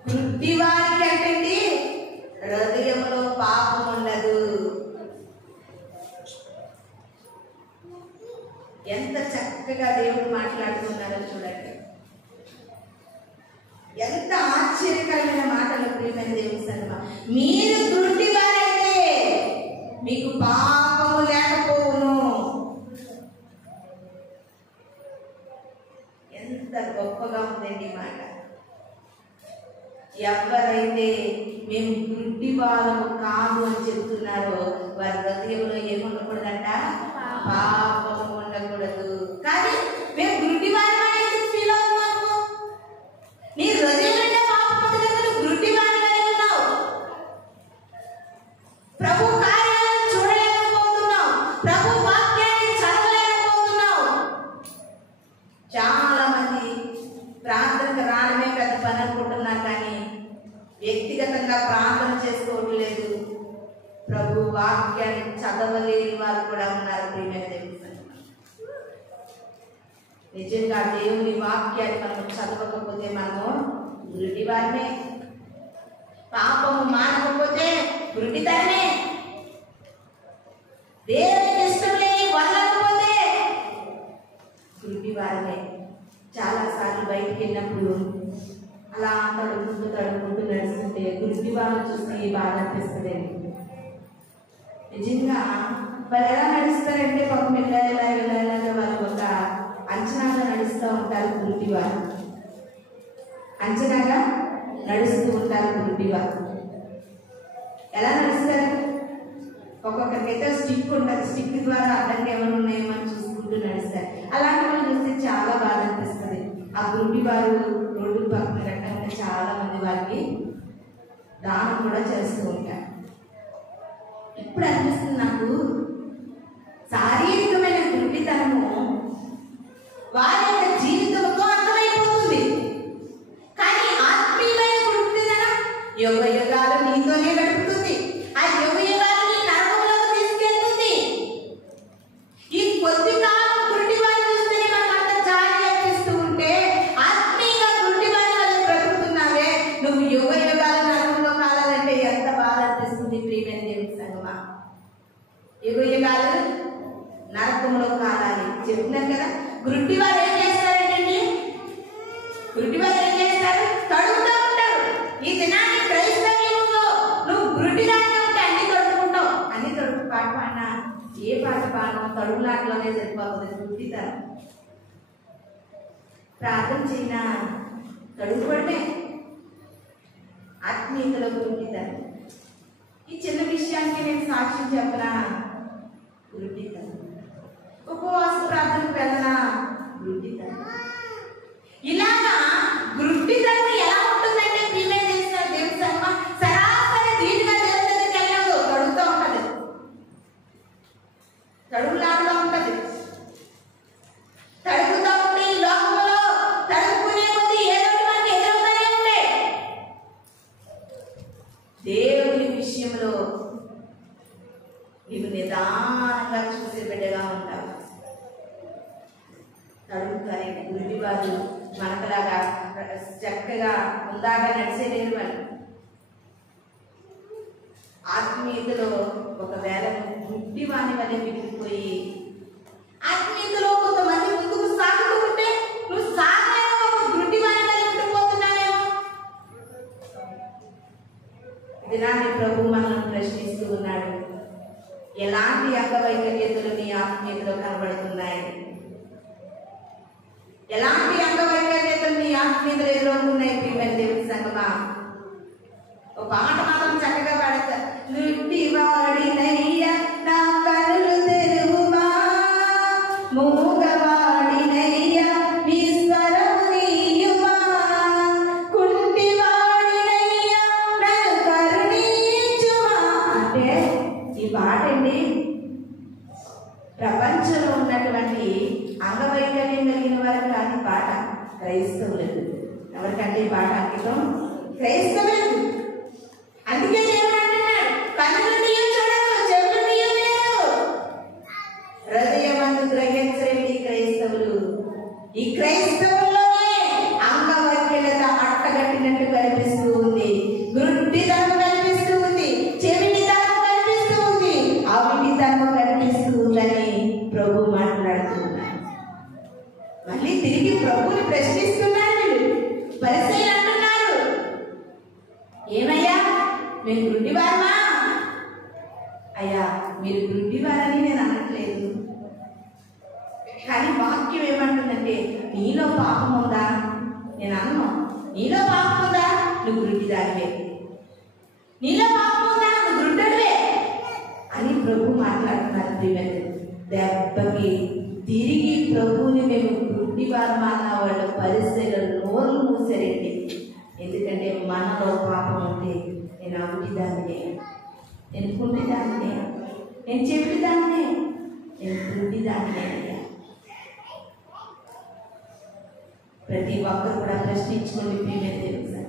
గుడ్డివారికి అంటే హృదయంలో పాపం ఉండదు. ఎంత చక్కగా దేవుడు మాట్లాడుతున్నారో చూడండి. ఎంత ఆశ్చర్యకరమైన మాటలు ప్రియమైన దేవుని సంగమా. మీరు గుడ్డివారైతే మీకు పాపము లేకపోవును. ఎంత గొప్పగా ఉందండి మాట. ఎవరైతే మేము గుడ్డివారము కాదు అని చెప్తున్నారో వారి హృదయంలో ఏముండకూడదంట, పాపము ఉండకూడదు. కానీ మేము గుడ్డివారమని ఫీల్ అవుతున్నాము. నీ హృదయంలో పాపం గుడ్డివారమై ఉన్నావు. ప్రభు కార్యాలను చూడలేకపోతున్నావు, ప్రభు వాక్యాన్ని చదవలేకపోతున్నావు. చాలా మంది ప్రార్థనకు రావడమే పెద్ద పని అనుకుంటున్నారు, కానీ వ్యక్తిగతంగా ప్రార్థన చేసుకోవట్లేదు. ప్రభు వాక్యాన్ని చదవలేని వారు కూడా ఉన్నారు. ప్రియమైన దేవుని సంగమా, నిజంగా దేవుని వాక్యాన్ని మనం చదవకపోతే మనము గుడ్డివారమే. పాపము మానకపోతే గుడ్డితనమే. దేవునికి ఇష్టం లేని వదలకపోతే గుడ్డివారమే. చాలాసార్లు బయటికి వెళ్ళినప్పుడు అలా తడుకుంటూ నడుస్తుంటే గుడ్డివారం చూసి బాధ అనిపిస్తుంది. నిజంగా వాళ్ళు ఎలా నడుస్తారంటే పాపం వెళ్ళాలి వాళ్ళు ఒక అంచనాగా నడుస్తూ ఉంటారు. గుడ్డివారు అంచనాగా నడుస్తూ ఉంటారు. గుడ్డివారు ఎలా నడుస్తారు? ఒక్కొక్కరికైతే స్టిక్ ఉంటుంది, స్టిక్ ద్వారా అడ్డంగా ఏమైనా ఉన్నాయేమో అని చూసుకుంటూ నడుస్తారు. అలాంటి వాళ్ళు చూస్తే చాలా బాధ అనిపిస్తుంది. ఆ గుడ్డివారు రోడ్డు పక్కన కట్టంగా చాలా మంది వారికి దానం కూడా చేస్తూ ఉంటారు. ఇప్పుడు అనిపిస్తుంది నాకు, శారీరకమైన గుడ్డితనము వారి యొక్క జీవితంతో అర్థమైపోతుంది. కానీ ఆత్మీయమైన గుడ్డితనం యుగ యుగాలు నీతోనే గడుపుతుంది. ఆ యుగ యుగాలు నీ నరకంలోకి తీసుకెళ్తుంది. ఈ కొద్ది కాలం గుడ్డివారు చూస్తేనే మనకు అంత జాలి అనిపిస్తూ ఉంటే ఆత్మీయంగా గుడ్డివారి వల్ల బ్రతుకుతున్నావే, నువ్వు యుగ యుగాలు నరకంలో కాలాలంటే ఎంత బాధ అనిపిస్తుంది. ప్రియమైన దేవుని సంగమా, యుగ యుగాలు నరకంలో కాలాలి చెప్తున్నారు కదా. గుడ్డివారు ఏం చేస్తారంటే, గుడ్డివారు ఏం చేస్తారు? తడుగుతూ ఉంటారు. ఈ దినాన్ని క్రైస్తవ్యంలో నువ్వు గుడ్డిగానే ఉంటే అన్ని తడుపుకుంటావు. అన్ని తడుపు పాట పాడినా ఏ పాట పాడడం తడుగులాటలోనే సరిపోతుంది. గుడ్డితనం ప్రార్థన చేయనా? కడుగుపడమే ఆత్మీయతలో గురుడితనం. ఈ చిన్న విషయానికి నేను సాక్ష్యం చెప్పనా? గురుడితనం. ఉపవాస ప్రార్థనకు వెళ్ళనా? గురుడితనం. ఇలాగా గురుడితనం ఎలా ఉంటుందంటే ప్రియమైన దేవుని సంగమా, సరాసరి దీనిగా దేవుని దగ్గరికి వెళ్ళదు, తడుగుతూ ఉంటది, తడుగులాడుతూ ఉంటది. తడుగుతూ ఉంటే ఈ లోకంలో తడుపుకునే కొద్ది ఏదో మనకి ఎదురవుతూనే ఉండే. దేవుని విషయంలో నీవు నిదానంగా చూసే బిడ్డగా ఉంటావు. తడుగుతారే గురుడి వారు మనకలాగా చక్కగా ఉందాగా నడిచేలేరు వాళ్ళు. ఆత్మీయతలో ఒకవేళ గుడ్డి వాని వల్ల మిగిలిపోయి ఆత్మీయతలో కొంతమంది ముందుకు సాగుతూ ఉంటే నువ్వు సాగలేవు, ఒక గుడ్డి వాని వల్ల ఉండిపోతున్నావేమో. దినాన్ని ప్రభు మనల్ని ప్రశ్నిస్తూ ఉన్నాడు. ఎలాంటి అంగవైకల్యతలు నీ ఆత్మీయతలో కనబడుతున్నాయి? ఎలాంటి అంగవైకల్యతలు నీ ఆత్మీయతలు ఎదురవుతున్నాయి? ప్రియమైన దేవుని సంగమా, ఒక పాట మాత్రం చక్కగా పాడతారు. గుడ్డివాడినయ్యా నా కనులు తెరువుమా, మూగవాడినయ్యా నీ స్వరము నీయుమా, కుంటివాడినయ్యా నన్ను కరుణించుమా. అంటే ఈ పాట అండి ప్రపంచంలో ఉన్నటువంటి అంగవైకల్యం కలిగిన వారికి కాని పాట, క్రైస్తవులకు. ఎవరికంటే ఈ పాట అంకితం? క్రైస్తవులకు. అందుకే దేవుడు అంటున్నాడు, కన్నులు నీవు చూడరు, చెవులు నీవు వినరు, హృదయమందు గ్రహించండి క్రైస్తవులు. ఈ క్రైస్తవుల్లోనే అంగవైకల్యత అట్టగట్టినట్టు కనిపిస్తూ ఉంది, గుడ్డితనం కనిపిస్తూ ఉంది, చెవిటితనం కనిపిస్తూ ఉంది, అవిటితనం కనిపిస్తూ ఉందని ప్రభు మాట్లాడుతున్నారు. మళ్ళీ తిరిగి ప్రభుని ప్రశ్నిస్తున్నారు వీళ్ళు. పరిసయ్యులు అంటున్నారు, ఏమయ్యా మేము గుడ్డివారమా? అయ్యా మీరు గుడ్డివారని నేను అనట్లేదు, కానీ వాక్యం ఏమంటుందంటే నీలో పాపం ఉందా? నేను అన్నాను, నీలో పాపం ఉందా? నువ్వు గుడ్డిదానివే. నీలో పాపం ఉందా? నువ్వు గుడ్డడివే అని ప్రభు మాట్లాడుతున్నారు. దెబ్బకి తిరిగి ప్రభుని మేము గుడ్డివారమా అన్న వాళ్ళ పరిస్థితులు నోరు మూసారండి. ఎందుకంటే మనలో పాపం ఉంటే నేను అవిటిదాన్నే, నేను కుంటిదాన్నే, నేను చెప్పిదాన్నే, నేను గుడ్డిదాన్నే. ప్రతి ఒక్కరు కూడా ప్రశ్నించుకోండి ప్రియమైన తెలుసా.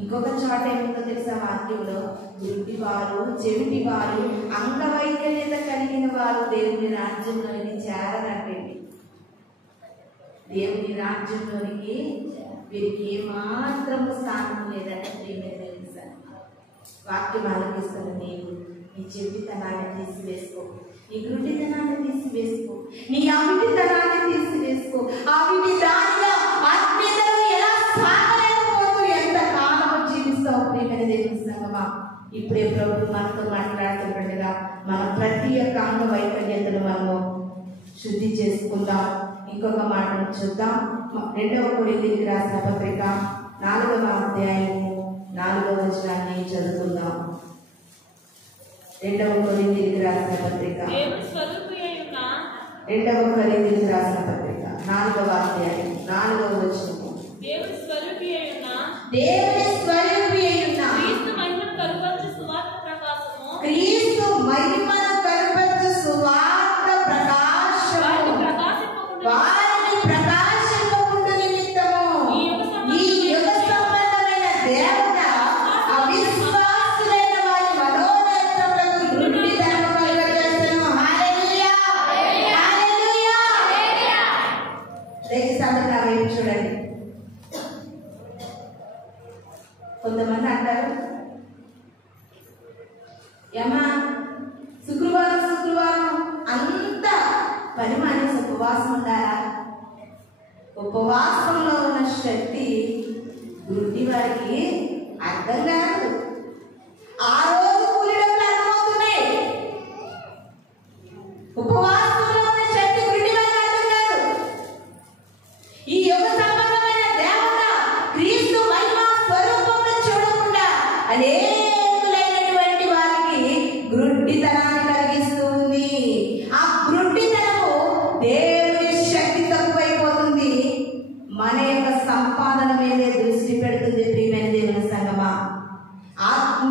ఇంకొక చోట ఏమిటో తెలుసా వాక్యంలో, గుడ్డివారు, చెవిటివారు, అంగవైకల్యత కలిగిన వారు దేవుని రాజ్యంలోనికి చేరనంటండి. దేవుని రాజ్యంలోనికి వీరికి ఏమాత్రము స్థానం లేదంటే ప్రియమైన తెలుసా. వాక్యం ఆలోచిస్తున్న నీవు నీ చెవితనాన్ని తీసివేసుకో, నీ గుడ్డితనాన్ని తీసివేసుకో, నీ అవిటితనాన్ని తీసివేసుకో. అవిటి దానిగా ఆత్మీయతలో ఎలా సాగలేకపోతూ ఎంత కాలం జీవిస్తావు ప్రియమైన దేవుని సంగమా. ఇప్పుడే ప్రభు మనతో మాట్లాడుతుండగా మన ప్రతి ఒక్క అంగవైకల్యతను మనము శుద్ధి చేసుకుందాం. ఇంకొక మాటను చూద్దాం. 2వ కొరింథీయులకు రాసిన పత్రిక 4వ అధ్యాయము 4వ వచనాన్ని చదువుకుందాం. 2వ కొరింథీయులకు రాసిన పత్రిక 2వ కొరింథీయులకు రాసిన పత్రిక 4వ అధ్యాయం 4వ వచనము. దేవుని స్వరూపి అయ్యున్న క్రీస్తు మహిమను కనుపరచు సువార్త ప్రకాశము వారిని ప్రకాశింపకుండు నిమిత్తము ఈ యుగ సంబంధమైన దేవత అవిశ్వాసులైన వారి మనోనేత్రములకు గుడ్డితనము కలుగజేసెను. హల్లెలూయా, హల్లెలూయా. దయచేసి అందరూ నా వైపు చూడండి. కొంతమంది అంటారు, ఏమా శుక్రవారం అంత పని మానేసి ఉపవాసం ఉండాలా? ఉపవాసంలో ఉన్న శక్తి గుడ్డి వారికి అర్థం కాదు. ఆ రోజు కూలి డబ్బులు అర్థమవుతున్నాయి, ఉపవాసంలో ఉన్న శక్తి గుడ్డి వారికి అర్థం కాదు.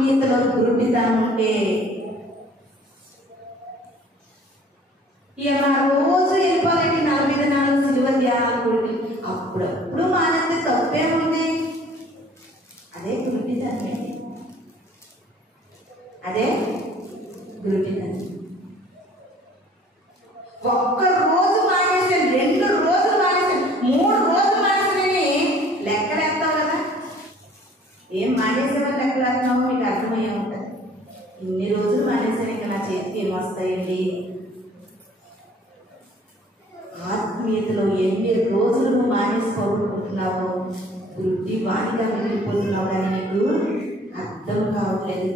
ఆత్మీయతలో గురుడితనం ఉంటే ఇక రోజు వెళ్ళిపోవాలంటే 40 దినాలు సిలువ ధ్యానాలు గుడికి అప్పుడప్పుడు మానేస్తే తప్పేముంది? అదే గురుడితనం అండి, అదే గురుడితనం. ఒక్క రోజు మానేసాను, 2 రోజులు మానేసాను, 3 రోజులు మానేసానని లెక్కలేస్తావు కదా. ఏం మానేసామని లెక్కలేస్తున్నావు మీకు అర్థమయ్యే ఉంటుంది. ఇన్ని రోజులు మానేసాను, ఇంకా నా చేతికి ఏమొస్తాయండి? ఆత్మీయతలో ఎన్ని రోజులు నువ్వు మానేసుకోవాలనుకుంటున్నావో వృద్ధి వాడిగా మిగిలిపోతున్నావు కానీ నీకు అర్థం కావట్లేదు.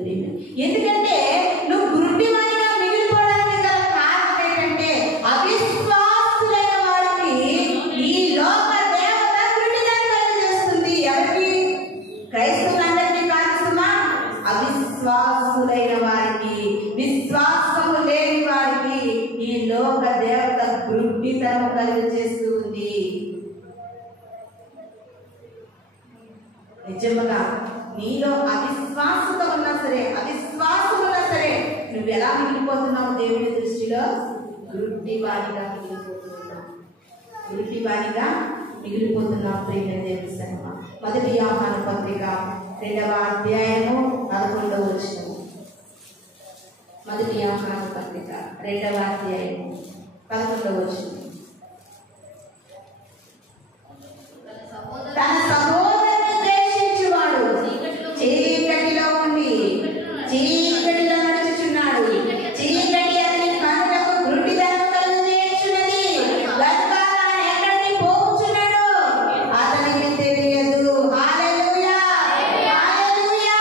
ఎందుకంటే నువ్వు వృద్ధి వాడిగా మిగిలిపోవడానికి గల కారణం ఏంటంటే అవిశ్వాసులైన వారికి ఈ లోక దేవత వృద్ధిదాన్ని కలుగజేస్తుంది. ఎవరికి? క్రైస్తవులందరికీ కాదు సుమా, అవిశ్వాసులైన వారికి, విశ్వాసము లేని వారికి ఈ లోక దేవత వృద్ధితనము కలుగజేస్తుంది. నిజముగా నీలో అవిశ్వాసత ఉన్నా సరే, అవిశ్వాసం ఉన్నా సరే, నువ్వు ఎలా మిగిలిపోతున్నావు దేవుని దృష్టిలో? గుడ్డివాడిగా మిగిలిపోతున్నావు, గుడ్డివాడిగా మిగిలిపోతున్నావు. ప్రియమైన దేవుని సంగమా, 1 యోహాను పత్రిక 2వ అధ్యాయము 11వ వచనం. 1 యోహాను పత్రిక 2వ అధ్యాయము 11వ వచనం. తన సహోదరుని ద్వేషించువాడు చీకటిలో ఉండి చీకటిలో నడుచుచున్నాడు, చీకటి అతని కన్నులకు గుడ్డితనం కలుగజేయుచున్నది, గనుక తాను ఎక్కడికి పోవుచున్నాడో అతనికి తెలియదు. హల్లెలూయా, హల్లెలూయా.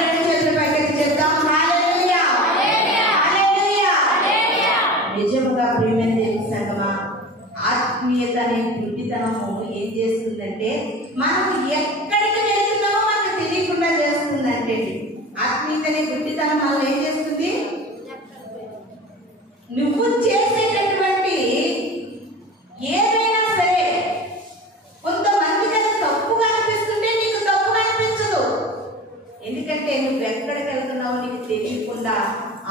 రెండు చేతులు పైకెత్తి చెప్తాం, హల్లెలూయా, హల్లెలూయా. నిజముగా ప్రియమైన దేవుని సంగమా, ఆత్మీయత అనే గుడ్డితనము ఏం చేస్తుందంటే మనం ఎక్కడికి వెళ్తున్నామో మనకు తెలియకుండా చేస్తుందంటే, ఆత్మీయత అనే గుడ్డితనం మనం ఏం చేస్తుంది? నువ్వు చేసేటటువంటి ఏదైనా సరే కొంతమందికి అది తప్పుగా అనిపిస్తుంటే నీకు తప్పుగా అనిపించదు. ఎందుకంటే నువ్వు ఎక్కడికి వెళ్తున్నావో నీకు తెలియకుండా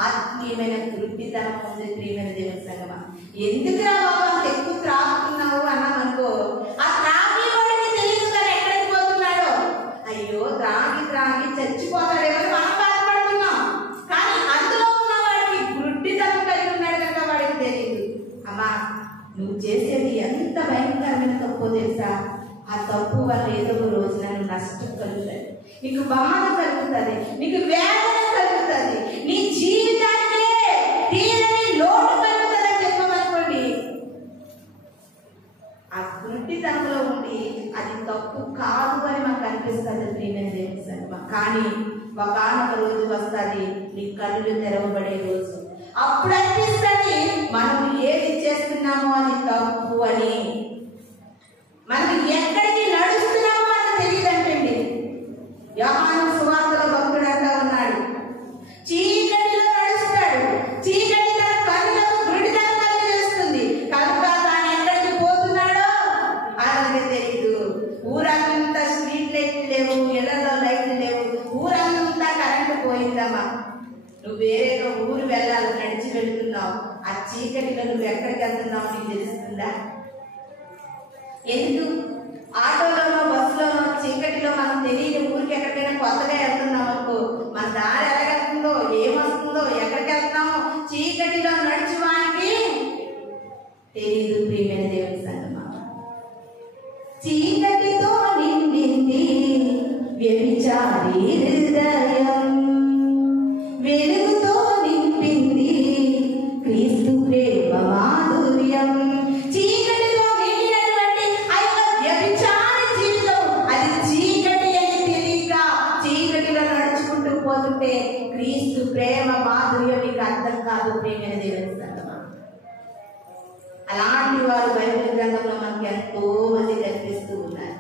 ఆత్మీయమైన గుడ్డితనం ఉంది. ప్రియమైన దేవుని సంగమా, ఎందుకురా బాబా అంత ఎక్కువ త్రాగుతున్నావు అన్నామనుకో, ఆ త్రాగి వాడికి తెలియదు కానీ ఎక్కడికి పోతున్నాడో. అయ్యో త్రాగి త్రాగి చచ్చిపోతాడేమో మనం బాధపడుతున్నాం, కానీ అందులో ఉన్న వాడికి గుడ్డితనం కలిగి ఉన్నాడు కనుక వాడికి తెలియదు. అమ్మా, నువ్వు చేసేది ఎంత భయంకరమైన తప్పు తెలుసా? ఆ తప్పు వల్ల ఏదో ఒక రోజున నువ్వు నష్టం కలుగుతుంది, నీకు బాధ కలుగుతుంది, నీకు వేదన కలుగుతుంది, నీ జీవితానికే తీరని లోటు కలుగుతుందని చెప్పమనుకోండి. ఆ గుడ్డితనంలో ఉండి అది తప్పు కాదు అని మాకు అనిపిస్తుంది ప్రియమైన దేవుని సంగమా. కానీ ఒకనొక రోజు వస్తుంది, నీ కళ్ళు తెరవబడే రోజు. అప్పుడు అనిపిస్తుంది మనం ఏది చేస్తున్నామో అది తప్పు అని. మనం ఎక్కడికి నడుస్తున్నామో అని తెలియదంటండి. యోహాను సువార్తలో భక్తుడు అంటా ఉన్నాడు, చీకటిలో నడుస్తాడు, చీకటి తన కన్నులకు గుడ్డితనం కలుగజేస్తుంది, కనుక తాను ఎక్కడికి పోతున్నాడో అతనికి తెలియదు. ఊరంతా స్ట్రీట్ లైట్లు లేవు, ఇళ్లలో లైట్లు లేవు, ఊరంతా కరెంటు పోయిందమ్మా. నువ్వు వేరేదో ఊరు వెళ్ళాలి, నడిచి వెళ్తున్నావు, ఆ చీకటిలో నువ్వు ఎక్కడికి వెళ్తున్నావు నీకు తెలుస్తుందా? ఎందుకు? ఆటోలోనో బస్సులోనో చీకటిలో మనం తెలియని ఊరికి ఎక్కడికైనా కొత్తగా వెళ్తున్నాం అనుకో, మన దారి ఎలాగెళ్తుందో ఏమొస్తుందో ఎక్కడికి వెళ్తున్నామో చీకటిలో నడుచువానికి తెలియదు. ప్రియమైన దేవుని సంగమా, చీకటితో నిండింది వ్యభిచారి హృదయం, వెలుగుతో నింపింది క్రీస్తు ప్రేమ మాధుర్యం. చీకటితో నిండినటువంటి ఆ యొక్క వ్యభిచారి జీవితం అది చీకటి అని తెలియక చీకటిలో నడుచుకుంటూ పోతుంటే క్రీస్తు ప్రేమ మాధుర్యం నీకు అర్థం కాదు. ప్రియమైన దేవుని సంగమా, అలాంటి వారు బైబిల్ గ్రంథంలో మనకి ఎంతో మంది కనిపిస్తూ ఉన్నారు.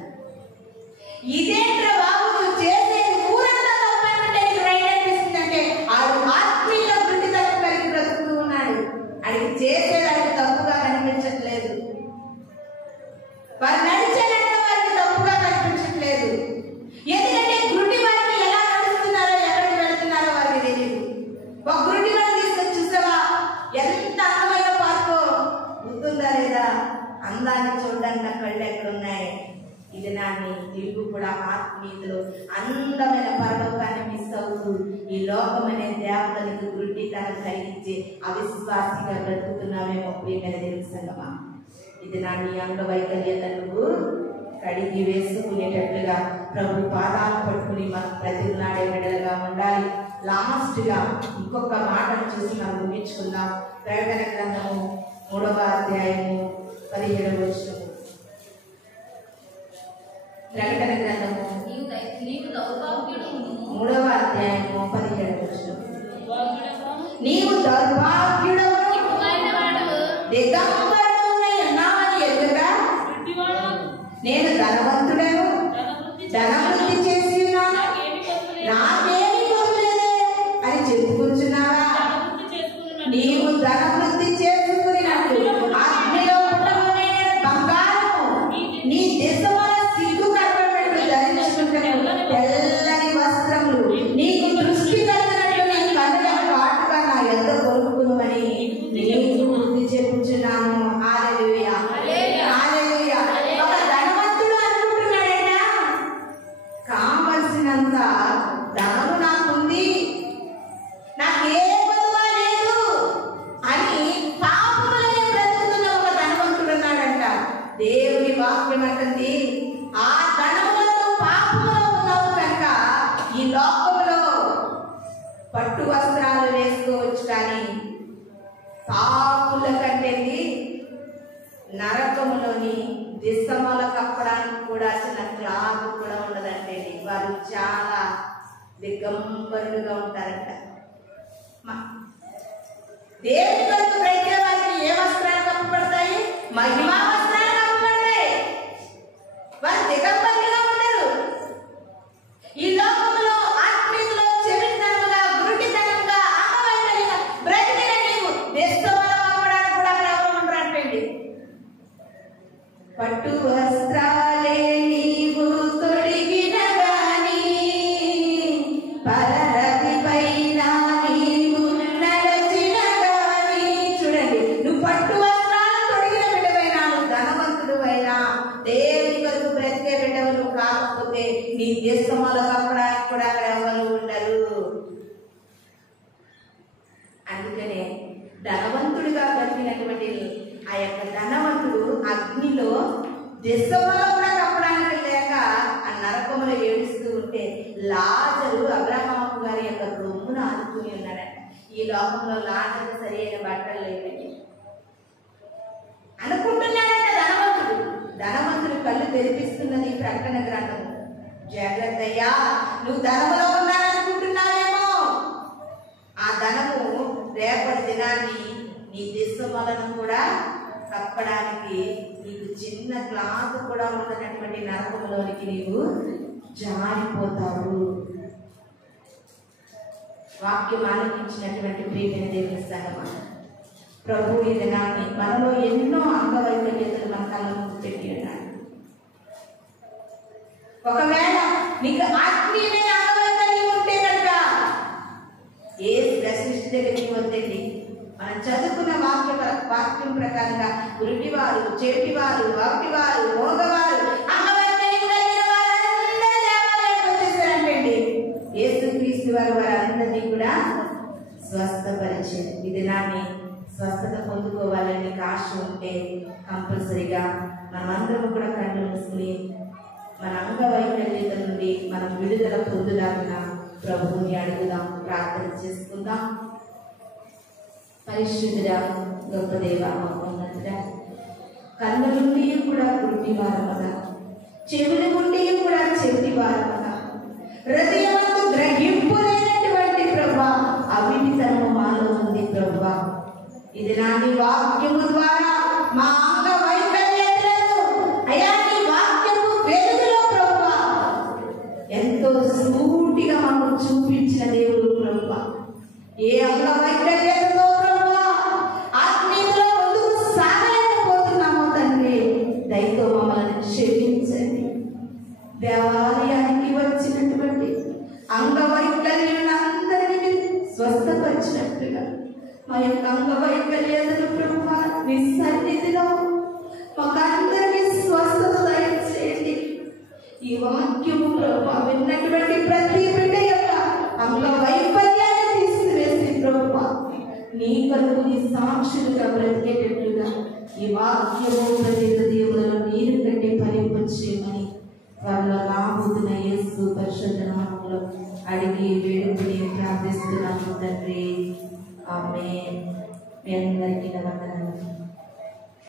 ఇదేంట్రా బాబు నువ్వు చేసేది ఊరంతా తప్పంటే నీకు రైట్ అనిపిస్తుందంటే ఆడు ఆత్మీయ గుడ్డితనం కలిగి బ్రతుకుతూ ఉన్నాడు. అడిగి చేసేదానికి తప్పుగా కనిపించట్లేదు, వారు నడిచేదానికి వారికి తప్పుగా కనిపించట్లేదు. ఎందుకంటే గుడ్డి వారికి ఎలా నడుస్తున్నారో లోకం అనే దేవతలకు గుడ్డితనం కలిగించి అవిశ్వాసిగా బ్రతుకుతున్నామేమో ప్రియమైన దేవుని సంగమా. ఇది నా నీ అంగవైకల్యతను కడిగి వేసుకునేటట్లుగా ప్రభు పాదాలు పట్టుకుని మనం ప్రతినాడే బిడ్డలుగా ఉండాలి. లాస్ట్ గా ఇంకొక మాటను చూసి మనం ముగించుకుందాం. ప్రకటన గ్రంథము 3వ అధ్యాయము 17వ వచనము. ప్రకటన గ్రంథము 3వ అధ్యాయము 17వ వచనము. నీవు దౌర్భాగ్యుడవు, దిగంబరుడవై ఉన్నావని ఎరుగక నేను ధనవంతుడను, ధనవృద్ధి చేసి ఉన్నాను, నాకేమి కొరలేదే అని చెప్పుకుంటున్నావా? నీవు ధనవృద్ధి చేసుకున్నట్టు అగ్నిలో పుట్టబడిన బంగారము నీ దేశమున సిగ్గు కనబడినట్లు ధరించుకుంటున్నావు. తెల్లని వస్త్రములు నీకు దృష్టి కలిగినట్లు నీ కన్నులకు కాటుగా నా యొద్ద కొనుక్కుమని నీకు బుద్ధి చెప్పుచున్నాను. హల్లెలూయా, హల్లెలూయా. ఒక ధనవంతుడు అనుకుంటున్నాడట, కావలసినంత ధనము నాకుంది, నాకే కొదువ లేదు అని పాపములనే బ్రతుకుతున్న ఒక ధనవంతుడు ఉన్నాడంట. దేవుని వాక్యం అంటుంది, ఆ ధనములతో పాపములో ఉన్నావు కనుక ఈ లోకంలో పట్టు వస్త్రాలు వేసుకోవచ్చు, కానీ పాపుల కంటే నరకములోని దిశమల కప్పడానికి కూడా చిన్న క్లాత్ కూడా ఉండదంటే వారు చాలా దిగంబరులుగా ఉంటారంట. దేవుని కొరకు బ్రతికే వారికి ఏ వస్త్రాలు కప్పబడతాయి? మహిమా వస్త్రాలు కప్పబడతాయి. వారు దిగంబరులుగా ఉండరు. ఈ లోకంలో ఆత్మీయులో చెవితనముగా, గురుడితనముగా, అంగవైకల్యంగా బ్రతికిన నీవు దిశమల కప్పడానికి కూడా ఎవరు ఉండరంటండి. పట్టు వస్త్రాలే నీవు తొడిగిన గాని పరరది పైన నీవు నడచిన గాని. చూడండి, నువ్వు పట్టు వస్త్రాలు తొడిగిన బిడ్డవైనా, నువ్వు ధనవంతుడు అయినా, దేవుని కొరకు బ్రతికే బిడ్డవు నువ్వు కాకపోతే నీ దేశముల కప్పడానికి కూడా అక్కడ ఎవరు ఉండరు. అందుకనే ధనవంతుడిగా బ్రతికినటువంటి ఆ యొక్క ధనవంతుడు అగ్నిలో దిశమలో కూడా కప్పడానికి లేక ఆ నరకములో ఏడుస్తూ ఉంటే లాజరు అబ్రహాము గారి యొక్క రొమ్మున ఆనుకుని ఉన్నాడంట. ఈ లోకంలో లాజరు సరైన బట్టలు లేవండి అనుకుంటున్నాడంట ధనవంతుడు. ధనవంతుడు కళ్ళు తెరిపిస్తున్నది ప్రకటన గ్రంథము. జాగ్రత్తయ్యా, నువ్వు ధనములో ఉన్నాననుకుంటున్నావేమో. ఆ ధనము రేపటి దినాన్ని నీ దిశమలను కూడా కప్పడానికి నీకు చిన్న క్లాత్ కూడా ఉన్నటువంటి నరకంలోనికి నీవు జారిపోతావు. వాక్యం ఆలోచించినటువంటి ప్రియమైన దేవుని సంగమా, ప్రభు ఈ దినాన్ని మనలో ఎన్నో అంగవైకల్యతలు మన కళ్ళ ముందు పెట్టి ఉన్నాడు. ఒకవేళ నీకు ఆత్మీయమైన అంగవైకల్యం ఉంటే కనుక ఏ స్పెషలిస్ట్ దగ్గరికి వద్దండి. మనం చదువుకున్న వాక్యం ప్రకారంగా గురుటివారు, చెవిటివారు, వాకిటివారు, మోగవారు, అంగవైకల్యం కలిగిన వారందరూ దేవాలయానికి వచ్చేసారంటండి. యేసుక్రీస్తు వారు వారందరినీ కూడా స్వస్థపరిచారు. ఈ దినాన్ని స్వస్థత పొందుకోవాలని నీకు ఆశ ఉంటే కంపల్సరిగా మనమందరం కూడా కళ్ళు మూసుకుని మన అంగవైకల్యత నుండి మనం విడుదల పొందులాగిన ప్రభువుని అడుగుదాం, ప్రార్థన చేసుకుందాం. పరిశుద్ధుడా, గొప్ప దేవా, మహోన్నతుడా, కళ్ళ నుండి కూడా గుడ్డివారముగా, చెవుల నుండి కూడా చెవిటివారముగా, హృదయమందు గ్రహింపు లేనటువంటి ప్రభువా అవినితనము మాలో ఉంది ప్రభువా. ఇది నా నీ వాక్యము ద్వారా మా అంగవైకల్యతలను అయ్యా నీ వాక్యము వెలుగులో ప్రభువా ఎంతో సూటిగా మాకు చూపించిన దేవుడు ప్రభువా. ఏ అంగవైకల్యతతో ప్రభువా ఆత్మీయతలో ముందుకు సాగలేకపోతున్నామో తండ్రి, దయతో మమ్మల్ని క్షమించండి. దేవాలయానికి వచ్చినటువంటి అంగవైకల్యులందరినీ స్వస్థపరిచినట్లుగా మా యొక్క అంగవైకల్యతను ప్రభువా నీ సన్నిధిలో మాకందరికీ స్వస్థత దయచేయండి. ఈ వాక్యము ప్రభువా విన్నటువంటి ప్రతి బిడ్డ యొక్క అంగవైకల్య నీ కొరకు నీ సాక్షులుగా బ్రతికేటట్లుగా ఈ వాక్యము ప్రతి హృదయములలో నీరు కట్టి ఫలింపచేయమని త్వరలో రాబోతున్న యేసు పరిశుద్ధ నామములో అడిగి వేడుకుని ప్రార్థిస్తున్నాము తండ్రి. ఆమేన్. మీ అందరికీ వందనాలు.